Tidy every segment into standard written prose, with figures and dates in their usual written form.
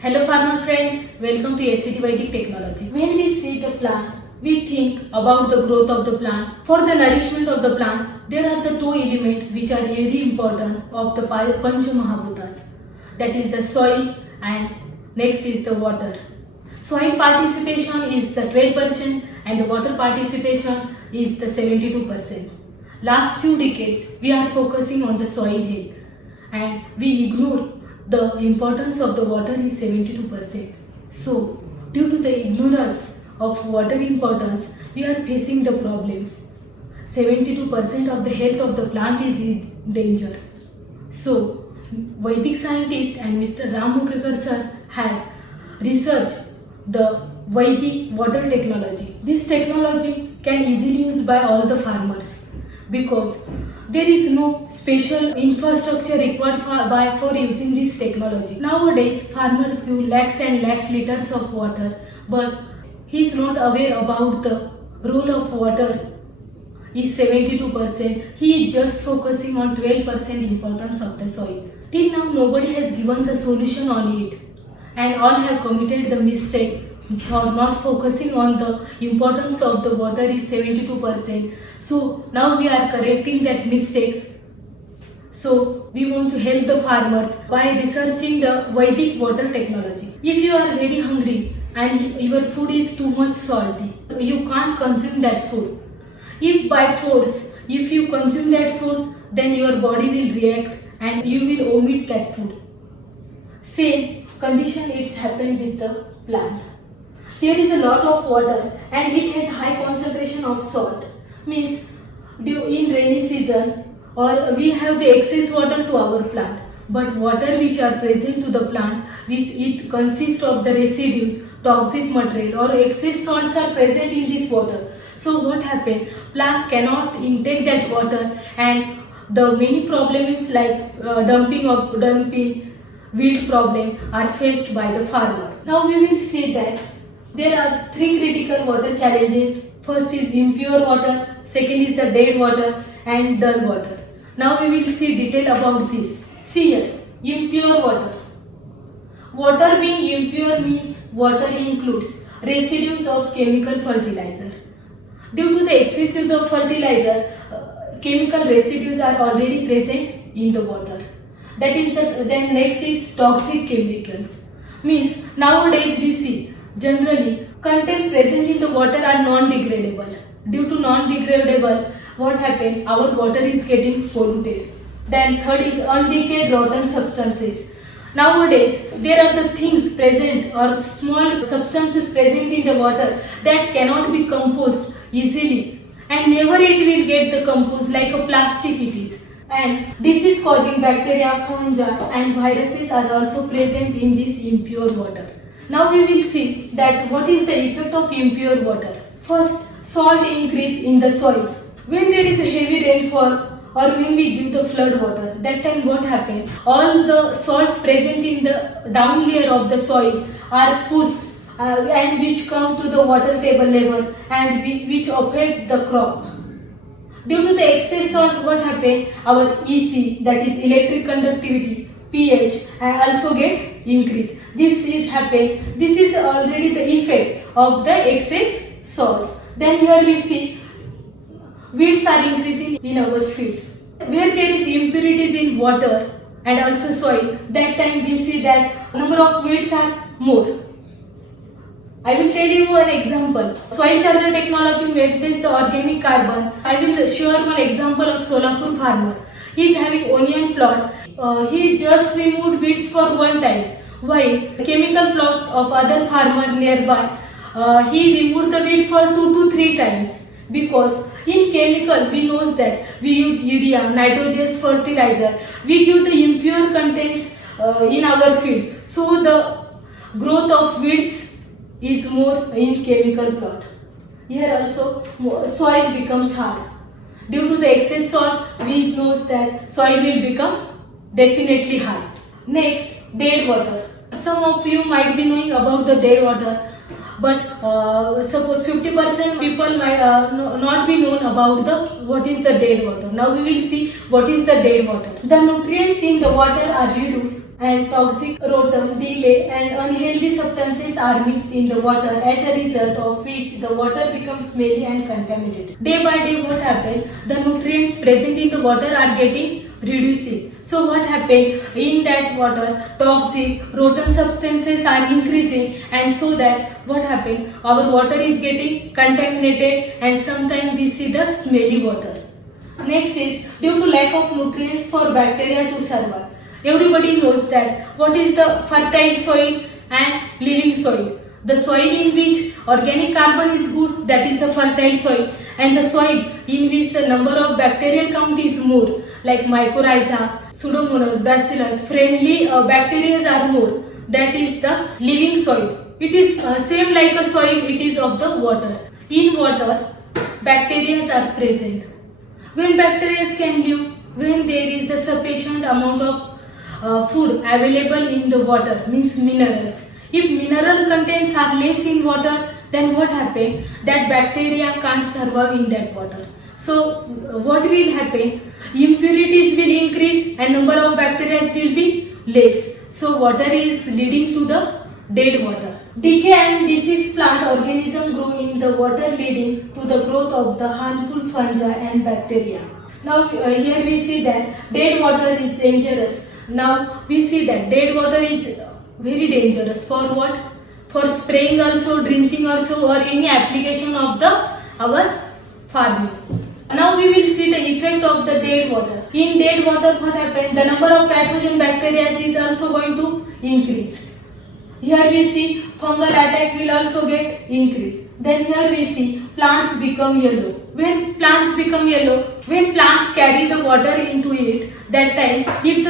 Hello farmer friends, welcome to Sct Vedic technology. When we see the plant, we think about the growth of the plant. For the nourishment of the plant, there are the two elements which are very important of the Pancha Mahabhutas. That is the soil and next is the water. Soil participation is the 12% and the water participation is the 72%. Last few decades, we are focusing on the soil health and we ignore the importance of the water is 72%. So, due to the ignorance of water importance, we are facing the problems. 72% of the health of the plant is in danger. So, Vedic scientist and Mr. Ram Mukherjee sir have researched the Vedic water technology. This technology can easily used by all the farmers because there is no special infrastructure required for using this technology. Nowadays, farmers give lakhs and lakhs liters of water, but he is not aware about the role of water is 72%. He is just focusing on 12% importance of the soil. Till now, nobody has given the solution on it, and all have committed the mistake for not focusing on the importance of the water is 72%. So now we are correcting that mistakes. So we want to help the farmers by researching the Vedic water technology. If you are very hungry and your food is too much salty, you can't consume that food. If by force, if you consume that food, then your body will react and you will omit that food. Same condition it's happened with the plant. There is a lot of water and it has high concentration of salt. Means in rainy season or we have the excess water to our plant, but water which are present to the plant, which it consists of the residues, toxic material or excess salts are present in this water. So what happened? Plant cannot intake that water and the many problems like dumping wilt problem are faced by the farmer. Now we will see that there are three critical water challenges. First is impure water, second is the dead water and dull water. Now we will see detail about this. See here, impure water. Water being impure means water includes residues of chemical fertilizer. Due to the excess use of fertilizer, chemical residues are already present in the water. That is then next is toxic chemicals. Means nowadays we see generally content present in the water are non-degradable. Due to non-degradable, what happens? Our water is getting polluted. Then third is undecayed rotten substances. Nowadays, there are the things present or small substances present in the water that cannot be composed easily and never it will get the compost like a plastic it is. And this is causing bacteria, fungi and viruses are also present in this impure water. Now we will see that what is the effect of impure water. First, salt increase in the soil. When there is a heavy rainfall or when we give the flood water, that time what happens? All the salts present in the down layer of the soil are pushed and which come to the water table level and which affect the crop. Due to the excess salt, what happens? Our EC, that is electric conductivity, pH, also get increased. This is already the effect of the excess salt. Then here we see weeds are increasing in our field. Where there is impurities in water and also soil, that time we see that number of weeds are more. I will tell you an example. Soil charger technology maintains the organic carbon. I will show one example of Solapur farmer. He is having onion plot. He just removed weeds for one time. While chemical plot of other farmer nearby, he removed the weed for 2 to 3 times. Because in chemical we know that we use urea, nitrogenous fertilizer. We give the impure contents in our field. So the growth of weeds is more in chemical plot. Here also soil becomes hard. Due to the excess salt, we know that soil will become definitely hard. Next, dead water. Some of you might be knowing about the dead water. but suppose 50% people might not be known about the what is the dead water. Now we will see what is the dead water. The nutrients in the water are reduced and toxic rotten, delay and unhealthy substances are mixed in the water, as a result of which the water becomes smelly and contaminated. Day by day what happens? The nutrients present in the water are getting reducing. So what happened in that water? Toxic, rotten substances are increasing, and so that what happened? Our water is getting contaminated, and sometimes we see the smelly water. Next is due to lack of nutrients for bacteria to survive. Everybody knows that what is the fertile soil and living soil. The soil in which organic carbon is good, that is the fertile soil, and the soil in which the number of bacterial count is more, like mycorrhiza, Pseudomonas, Bacillus, friendly bacteria are more, that is the living soil. It is same like a soil, it is of the water. In water, bacteria are present. When bacteria can live, when there is the sufficient amount of food available in the water, means minerals. If mineral contents are less in water, then what happen? That bacteria can't survive in that water. So what will happen? Impurities will increase and number of bacteria will be less. So water is leading to the dead water. Decay and diseased plant organisms grow in the water, leading to the growth of the harmful fungi and bacteria. Now here we see that dead water is dangerous. Now we see that dead water is very dangerous. For what? For spraying also, drenching also, or any application of our farming. Now we will see the effect of the dead water. In dead water what happens? The number of pathogen bacteria is also going to increase. Here we see fungal attack will also get increased. Then here we see plants become yellow. When plants become yellow, when plants carry the water into it, that time if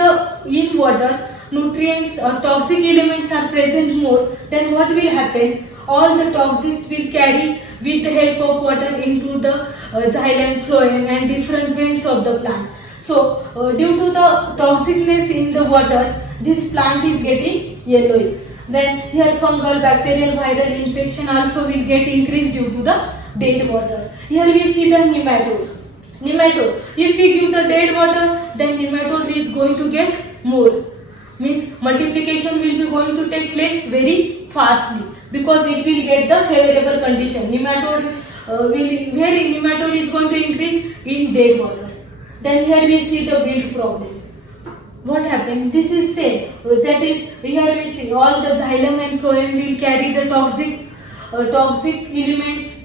in water nutrients or toxic elements are present more, then what will happen? All the toxics will carry with the help of water into the xylem, phloem and different veins of the plant. So due to the toxicness in the water, this plant is getting yellowy. Then here fungal, bacterial, viral infection also will get increased due to the dead water. Here we see the nematode. Nematode. If we give the dead water, then nematode is going to get more. Means multiplication will be going to take place very fastly, because it will get the favorable condition. Nematode where nematode is going to increase? In dead water. Then here we see the wilt problem. What happened? This is same. That is, here we see all the xylem and phloem will carry the toxic elements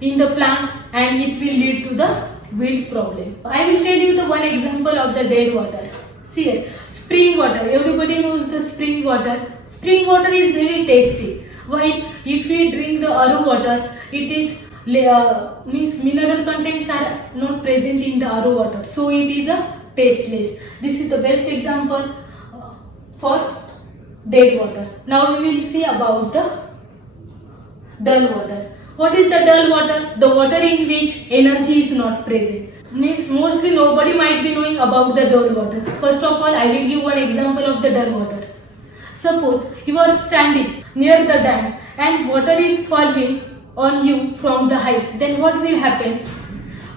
in the plant, and it will lead to the wilt problem. I will tell you the one example of the dead water. See here, spring water. Everybody knows the spring water. Spring water is very tasty. While if we drink the RO water, it is means mineral contents are not present in the RO water, so it is a tasteless. This is the best example for dead water. Now we will see about the dull water. What is the dull water? The water in which energy is not present. Means mostly nobody might be knowing about the dull water. First of all, I will give one example of the dull water. Suppose you are standing near the dam and water is falling on you from the height. Then what will happen?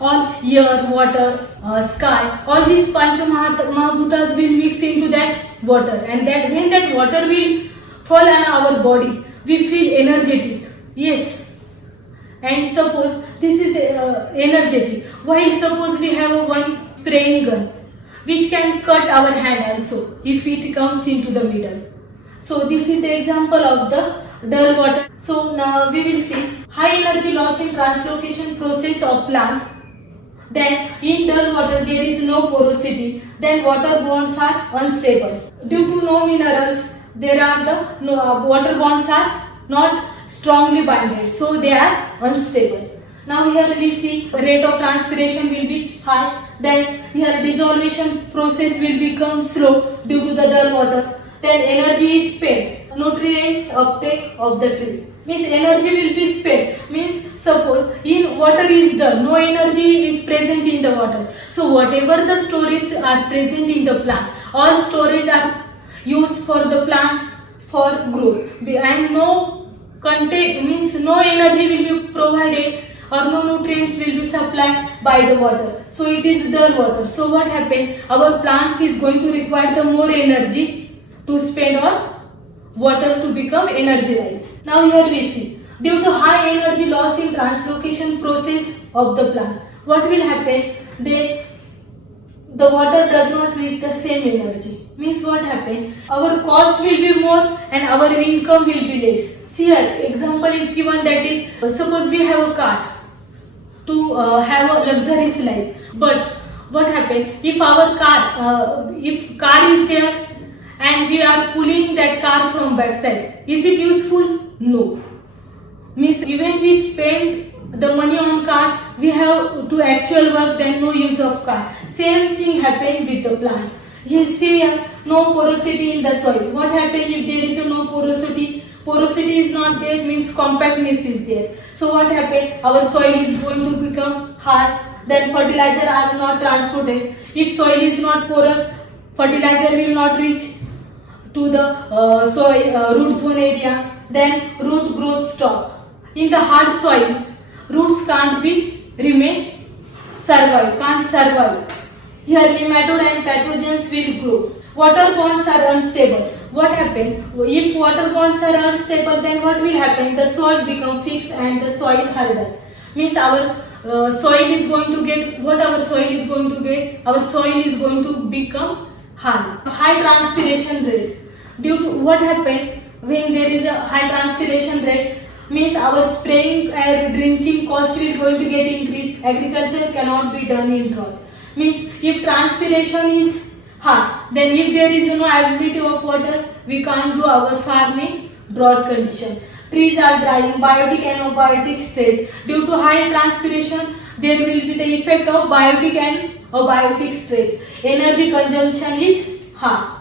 All air, water, sky, all these Pancha Mahabhutas will mix into that water, and that when that water will fall on our body, we feel energetic. Yes. And suppose this is energetic. While suppose we have a one spraying gun which can cut our hand also if it comes into the middle. So this is the example of the dull water. So now we will see high energy loss in translocation process of plant. Then in dull water there is no porosity. Then water bonds are unstable. Due to no minerals, there are the water bonds are not strongly binded, so they are unstable. Now here we see rate of transpiration will be high. Then here dissolution process will become slow due to the dull water. Then energy is spent. Nutrients uptake of the tree. Means energy will be spent. Means suppose in water is dull, no energy is present in the water. So whatever the storage are present in the plant, all storage are used for the plant for growth, and no contain means no energy will be provided or no nutrients will be supplied by the water. So it is dull water. So what happened? Our plants is going to require the more energy to spend on water to become energized. Now here we see, due to high energy loss in translocation process of the plant, what will happen? The water does not reach the same energy. Means what happened? Our cost will be more and our income will be less. See here, example is given, that is, suppose we have a car to have a luxurious life. But what happened? If our car, if car is there and we are pulling that car from backside, is it useful? No. Means even we spend the money on car, we have to actual work, then no use of car. Same thing happened with the plant. You see no porosity in the soil. What happens if there is no porosity? Porosity is not there, means compactness is there. So what happens? Our soil is going to become hard. Then fertilizer are not transported. If soil is not porous, fertilizer will not reach to the soil root zone area. Then root growth stop. In the hard soil, roots can't can't survive. Here nematode and pathogens will grow. Water bonds are unstable. What happens? If water bonds are unstable, then what will happen? The salt become fixed and the soil harden. Means our soil is going to get, what our soil is going to get? Our soil is going to become hard. High transpiration rate. Due to what happened when there is a high transpiration rate? Means our spraying and drenching cost will going to get increased. Agriculture cannot be done in drought. Means if transpiration is high, then if there is no availability of water, we can't do our farming drought condition. Trees are dying, biotic and abiotic stress. Due to high transpiration, there will be the effect of biotic and abiotic stress. Energy consumption is high.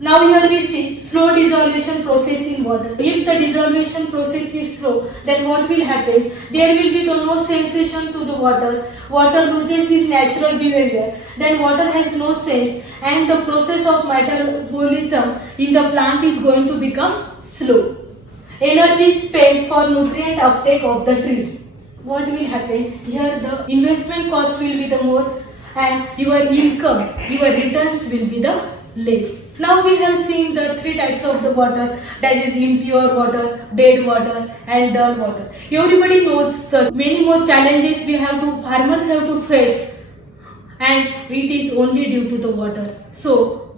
Now here we see slow dissolution process in water. If the dissolution process is slow, then what will happen? There will be no sensation to the water. Water loses its natural behavior. Then water has no sense and the process of metabolism in the plant is going to become slow. Energy spent for nutrient uptake of the tree. What will happen? Here the investment cost will be the more and your income, your returns will be the less. Now we have seen the three types of the water, that is impure water, dead water and dull water. Everybody knows the many more challenges farmers have to face, and it is only due to the water. So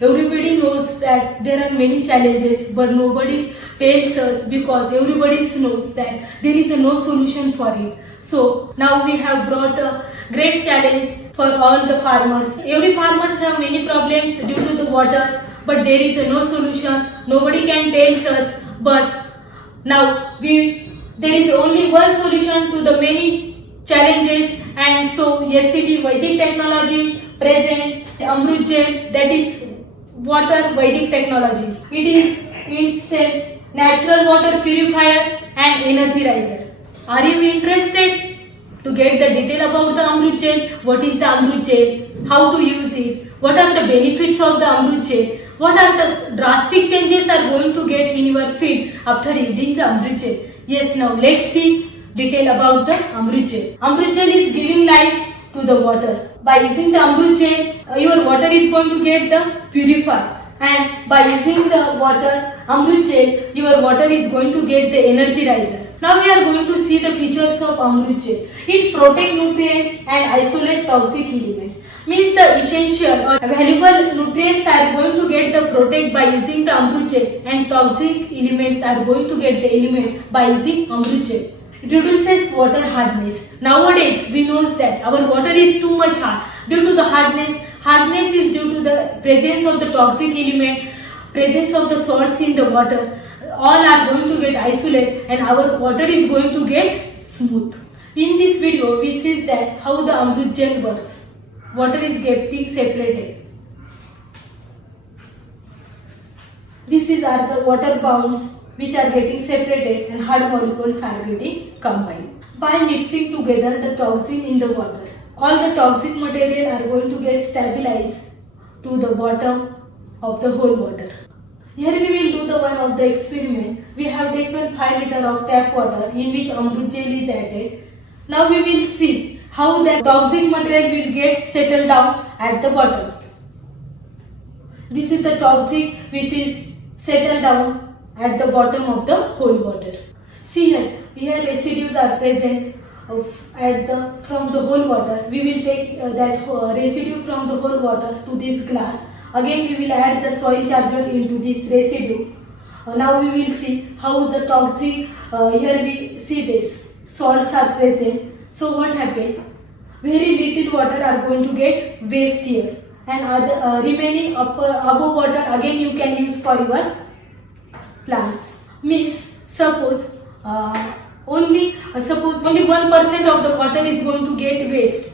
everybody knows that there are many challenges, but nobody tells us because everybody knows that there is no solution for it. So now we have brought a great challenge for all the farmers. Every farmers have many problems due to the water, but there is no solution. Nobody can tell us, but now there is only one solution to the many challenges, and so SCT Vedic technology present Amrutjal, that is water Vedic technology. It is instant natural water purifier and energizer. Are you interested to get the detail about the Amrutjal? What is the Amrutjal? How to use it? What are the benefits of the Amrutjal? What are the drastic changes are going to get in your field after using the Amrutjal? Yes, now let's see detail about the Amrutjal. Amrutjal is giving life to the water. By using the Amrutjal, your water is going to get the purified. And by using the water Amrutjal, your water is going to get the energizer. Now we are going to see the features of Amrutjal. It protects nutrients and isolate toxic elements. Means the essential or valuable nutrients are going to get the protect by using the Amrutjal, and toxic elements are going to get the element by using Amrutjal. It reduces water hardness. Nowadays we know that our water is too much hard. Due to the hardness is due to the presence of the toxic element, presence of the salts in the water. All are going to get isolated and our water is going to get smooth. In this video we see that how the Amrutjal works. Water is getting separated. These are the water bonds which are getting separated and hard molecules are getting combined. By mixing together the toxin in the water, all the toxic material are going to get stabilized to the bottom of the whole water. Here we will do the one of the experiment. We have taken 5 liters of tap water in which Amrutjal is added. Now we will see how the toxic material will get settled down at the bottom. This is the toxic which is settled down at the bottom of the whole water. See here residues are present from the whole water. We will take that residue from the whole water to this glass. Again we will add the soil charger into this residue. Now we will see how the toxic, here we see this, salts are present. So what happened? Very little water are going to get waste here, and other remaining above water again you can use for your plants. Means suppose only 1% of the water is going to get waste,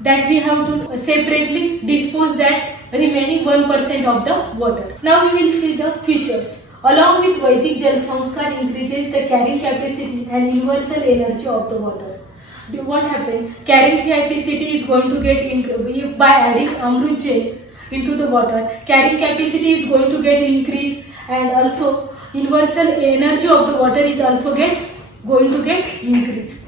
that we have to separately dispose that remaining 1% of the water. Now we will see the features. Along with Vedic Jal Sanskar increases the carrying capacity and universal energy of the water. What happened? Carrying capacity is going to get by adding Amrutjal into the water. Carrying capacity is going to get increased, and also universal energy of the water is also going to get increased.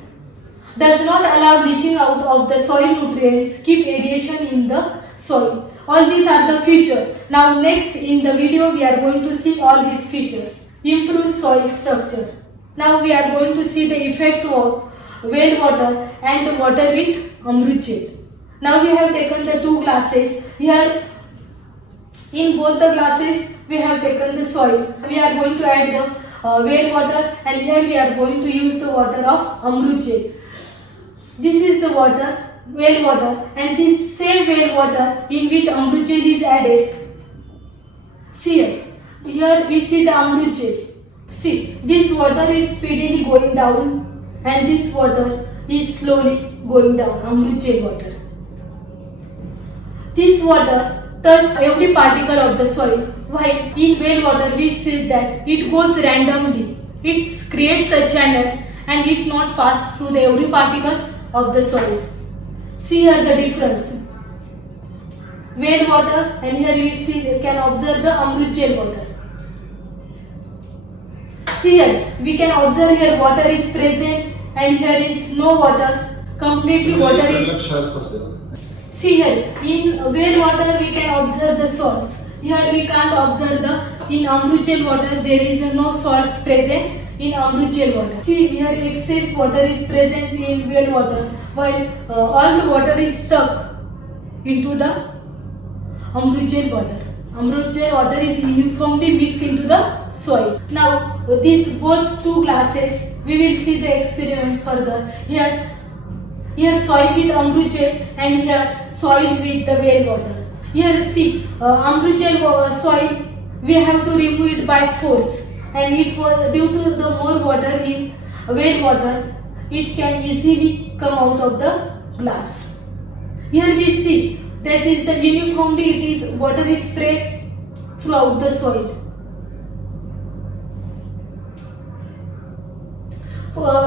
Does not allow leaching out of the soil nutrients. Keep aeration in the soil. All these are the features. Now next in the video we are going to see all these features. Improve soil structure. Now we are going to see the effect of well water and the water with Amrutjal. Now we have taken the two glasses. Here in both the glasses we have taken the soil. We are going to add the well water, and here we are going to use the water of Amrutjal. This is the water, well water, and this same well water in which Amrutjal is added. See here we see the Amrutjal. See, this water is speedily going down, and this water is slowly going down, Amrutjal water. This water touches every particle of the soil, while in well water we see that it goes randomly. It creates a channel and it not pass through every particle of the soil. See here the difference. Well water, and here we can observe the Amrutjal water. See here, we can observe here water is present, and here is no water, completely water is. See here, in well water we can observe the salts. Here we can't observe in Amrutjal water there is no salts present in Amrutjal water. See here excess water is present in well water, while all the water is sucked into the Amrutjal water. Amrutjal water is uniformly mixed into the soil. Now these both two glasses, we will see the experiment further. Here soil with Amrutjal, and here soil with the well water. Here see Amrutjal soil we have to remove it by force, and it was due to the more water in well water, it can easily come out of the glass. Here we see that is the uniformly water is spread throughout the soil.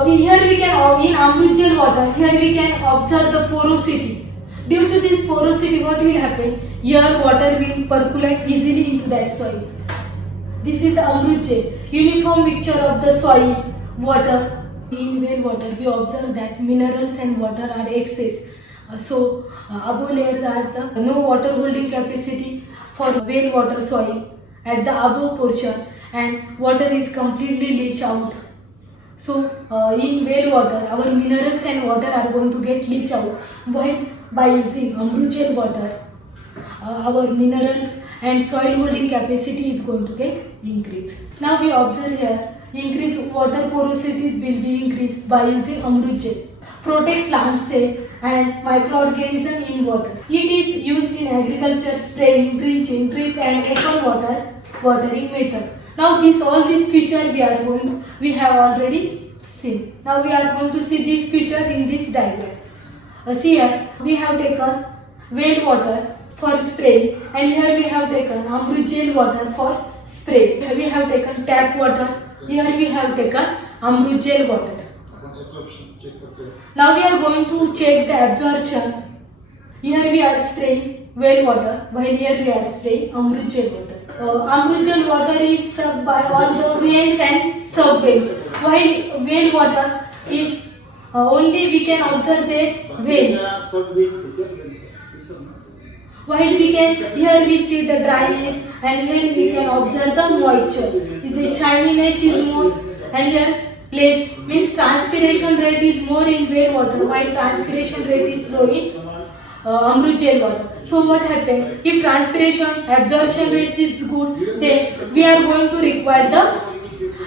Here we can in Amrutjal water, here we can observe the porosity. Due to this porosity, what will happen? Here water will percolate easily into that soil. This is the Amrutjal, uniform mixture of the soil, water. In well water, we observe that minerals and water are excess. So above layer are the no water holding capacity for well water soil at the above portion, and water is completely leached out. So in well water, our minerals and water are going to get leached out, while by using Amrutjal water, our minerals and soil holding capacity is going to get increased. Now we observe here, increased water porosities will be increased by using Amrutjal. Protect plant cell and microorganism in water. It is used in agriculture, spraying, drenching, drip and open watering method. Now all these features we have already seen. Now we are going to see this feature in this diagram. See here we have taken well water for spray, and here we have taken Amrutjal water for spray. Here we have taken tap water. Here we have taken Amrutjal water. Now we are going to check the absorption. Here we are spraying well water, while here we are spraying Amrutjal water. Amrutjal water is served by all the veins and sub-veins, while well water is only we can observe their veins. While here we see the dryness, and here we can observe the moisture. The shininess is more and here less, means transpiration rate is more in well water while transpiration rate is low in Amrutjal water. So what happens? If transpiration absorption rate is good, then we are going to require the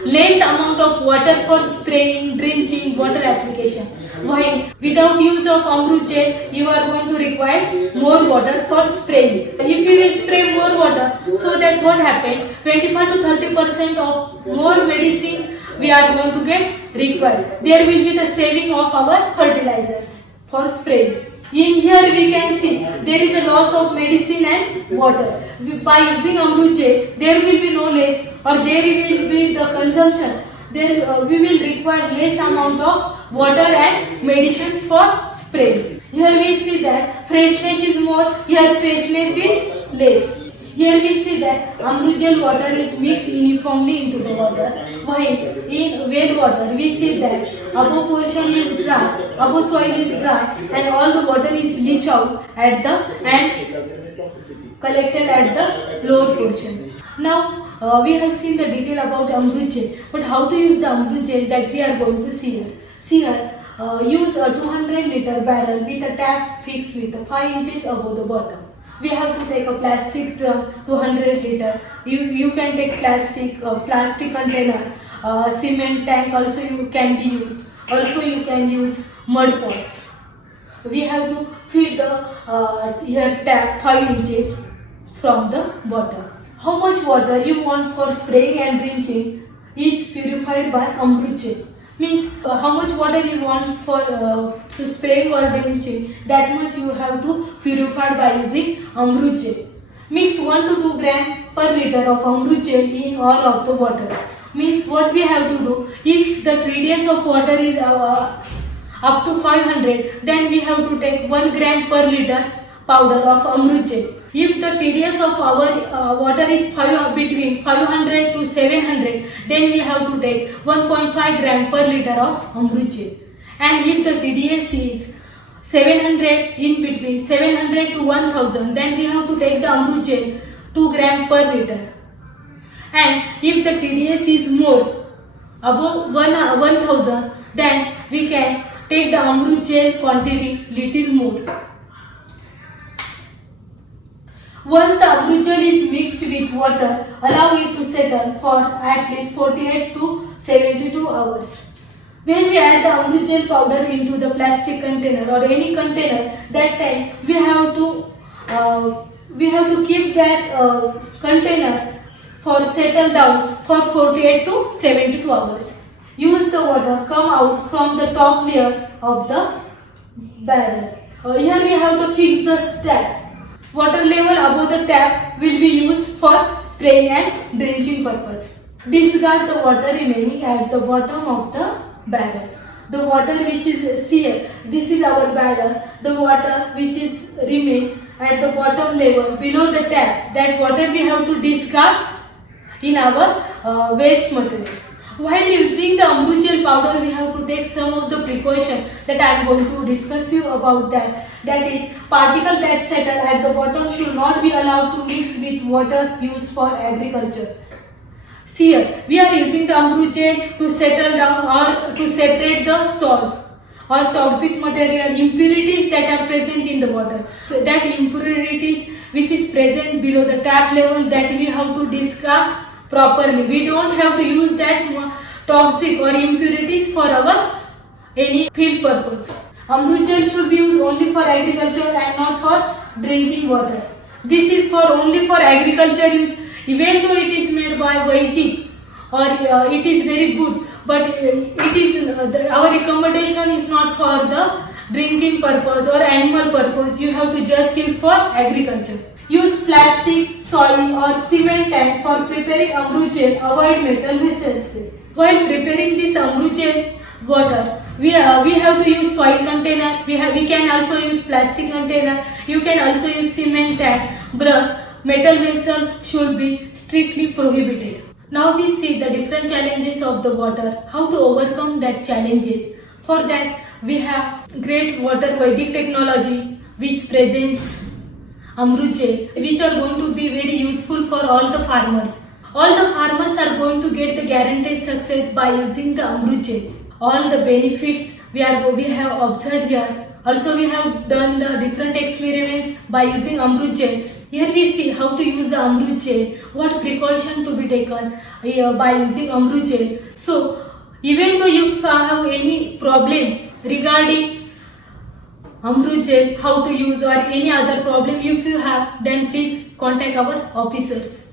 less amount of water for spraying, drenching, water application. While without use of Amrutjal, you are going to require more water for spraying. If you will spray more water, so that what happened? 25 to 30% of more medicine we are going to get required. There will be the saving of our fertilizers for spraying. In here we can see there is a loss of medicine and water. By using Amrutjal, there will be no less, or there will be the consumption. There we will require less amount of water and medicines for spraying. Here we see that freshness is more, here freshness is less. Here we see that Amrutjal water is mixed uniformly into the water, while in well water we see that upper portion is dry, upper soil is dry, and all the water is leached out at the and collected at the lower portion. Now we have seen the detail about Amrutjal, but how to use the Amrutjal that we are going to see here. See here, use a 200-liter barrel with a tap fixed with 5 inches above the bottom. We have to take a plastic drum, 200 liter. You can take plastic container, cement tank also you can be used. Also you can use mud pots. We have to fill the here tap 5 inches from the bottom. How much water you want for spraying and drenching is purified by Amrutjal. Means how much water you want for to spraying or drenching, that much you have to purify by using Amrutjal. Mix 1 to 2 gram per liter of Amrutjal in all of the water. Means what we have to do, if the TDS of water is up to 500, then we have to take 1 gram per liter powder of Amrutjal. If the TDS of our water is between 500 to 700, then we have to take 1.5 gram per liter of Amrutjal. And if the TDS is 700, in between 700 to 1000, then we have to take the Amrutjal 2 gram per liter. And if the TDS is more, above 1000, then we can take the Amrutjal quantity little more. Once the Amrutjal is mixed with water, allow it to settle for at least 48 to 72 hours. When we add the Amrutjal powder into the plastic container or any container, that time we have to keep that container for settle down for 48 to 72 hours. Use the water come out from the top layer of the barrel. Here we have to fix the tap. Water level above the tap will be used for spraying and drenching purpose. Discard the water remaining at the bottom of the barrel. The water which is here, this is our barrel. The water which is remain at the bottom level below the tap, that water we have to discard in our waste material. While using the Amrutjal powder, we have to take some of the precautions that I am going to discuss you about that. That is, particles that settle at the bottom should not be allowed to mix with water used for agriculture. See here, we are using the Amrutjal to settle down or to separate the salt or toxic material, impurities that are present in the water. That impurities which is present below the tap level, that we have to discard properly. We don't have to use that toxic or impurities for our any field purpose. Amrutjal should be used only for agriculture and not for drinking water. This is for only for agriculture use, even though it is made by Vedic or it is very good, but it is our recommendation is not for the drinking purpose or animal purpose. You have to just use for agriculture. Use plastic, soil or cement tank for preparing Amrutjal. Avoid metal vessels. While preparing this Amrutjal water, we have to use soil container. We can also use plastic container. You can also use cement tank, but metal vessel should be strictly prohibited. Now we see the different challenges of the water, how to overcome that challenges. For that we have great water Vedic technology which presents Amrutjal, which are going to be very useful for all the farmers. All the farmers are going to get the guaranteed success by using the Amrutjal. All the benefits we have observed here. Also we have done the different experiments by using Amrutjal. Here we see how to use the Amrutjal, what precaution to be taken by using Amrutjal. So even though you have any problem regarding Amrutjal, how to use or any other problem if you have, then please contact our officers.